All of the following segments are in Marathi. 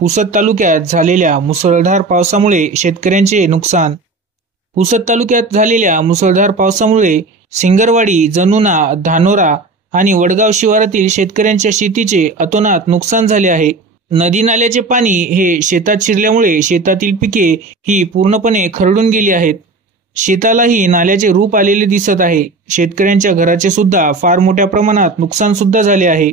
पुसद तालुक्यात झालेल्या मुसळधार पावसामुळे शेतकऱ्यांचे नुकसान। पुसद तालुक्यात झालेल्या मुसळधार पावसामुळे सिंगरवाडी, जनुना, धानोरा आणि वडगाव शिवारातील शेतकऱ्यांच्या शेतीचे अतोनात नुकसान झाले आहे। नदी नाल्याचे पाणी हे शेतात शिरल्यामुळे शेतातील पिके ही पूर्णपणे खरडून गेली आहेत। शेतालाही नाल्याचे रूप आलेले दिसत आहे। शेतकऱ्यांच्या घराचे सुद्धा फार मोठ्या प्रमाणात नुकसान सुद्धा झाले आहे।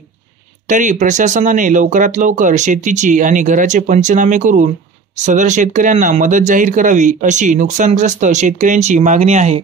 तरी प्रशासनाने लवकरात लवकर शेतीची आणि घराचे पंचनामे करून सदर शेतकऱ्यांना मदत जाहीर करावी अशी नुकसानग्रस्त शेतकऱ्यांची मागणी आहे।